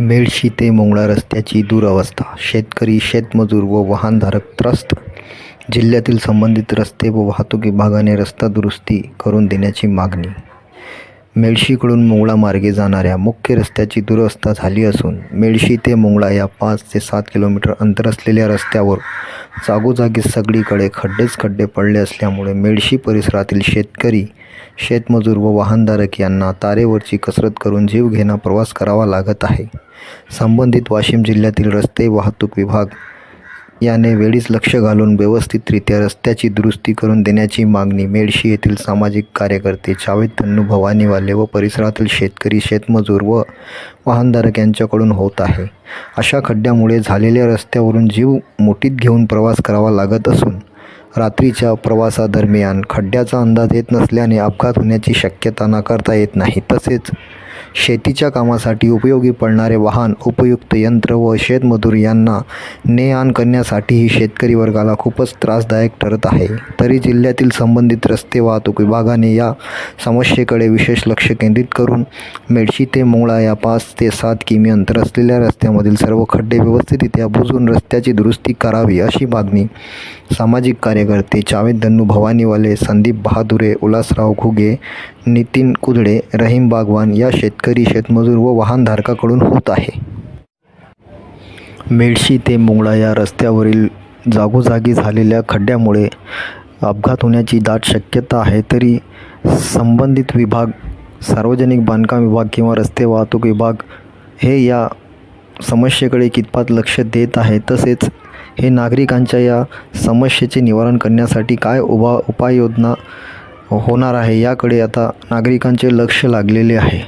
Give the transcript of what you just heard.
मेडशी ते मोंगळा रस्त्याची दुरावस्था. शेतकरी शेतमजूर व वाहनधारक त्रस्त. जिल्ह्यातील संबंधित रस्ते व वाहतूक विभागाने रस्ता दुरुस्ती करून देण्याची मागणी. मेडशीकडून मोंगळा मार्गे जाणाऱ्या मुख्य रस्त्याची दुरवस्था झाली असून मेडशी ते मोंगळा या पाच ते सात किलोमीटर अंतर असलेल्या रस्त्यावर जागोजागी सगळीकडे खड्डेच खड्डे पडले असल्यामुळे मेडशी परिसरातील शेतकरी शेतमजूर व वाहनधारक यांना तारेवरची कसरत करून जीवघेणा प्रवास करावा लागत आहे. संबंधित वाशिम जिल्ह्यातील रस्ते वाहतूक विभाग याने वेळीच लक्ष घालून व्यवस्थितरित्या रस्त्याची दुरुस्ती करून देण्याची मागणी मेडशी येथील सामाजिक कार्यकर्ते जावेद तन्नू भवानीवाले व परिसरातील शेतकरी शेतमजूर व वाहनधारक यांच्याकडून होत आहे. अशा खड्ड्यामुळे झालेल्या रस्त्यावरून जीव मुठीत घेऊन प्रवास करावा लागत असून रात्रीच्या प्रवासादरम्यान खड्ड्याचा अंदाज येत नसल्याने अपघात होण्याची शक्यता नाकारता येत नाही. तसेच शेतीच्या कामासाठी उपयोगी पडणारे वाहन उपयुक्त यंत्र व शेतमजूर यांना ने आण करण्यासाठीही शेतकरी वर्गाला खूपच त्रासदायक ठरत आहे. तरी जिल्ह्यातील संबंधित रस्ते वाहतूक विभागाने या समस्येकडे विशेष लक्ष केंद्रित करून मेडशी ते मोंगळा या पाच ते सात किमी अंतर असलेल्या रस्त्यामधील सर्व खड्डे व्यवस्थितरित्या बुजवून रस्त्याची दुरुस्ती करावी अशी मागणी सामाजिक कार्यकर्ते चावेद धन्नू भवानीवाले संदीप बहादुरे उल्हासराव घुगे नितीन कुदळे रहीम बागवान या शेत शेतकरी शेतमजूर व वाहनधारकाकडून होत आहे. मेडशी ते मुंगळा या रस्त्यावरील जागोजागी झालेल्या खड्ड्यामुळे अपघात होण्याची दाट शक्यता आहे तरी संबंधित विभाग सार्वजनिक बांधकाम विभाग किंवा रस्ते वाहतूक विभाग हे या समस्येकडे कितपत लक्ष देत आहे तसेच हे नागरिकांच्या या समस्येचे निवारण करण्यासाठी काय उभा उपाययोजना होणार आहे याकडे आता नागरिकांचे लक्ष लागलेले आहे.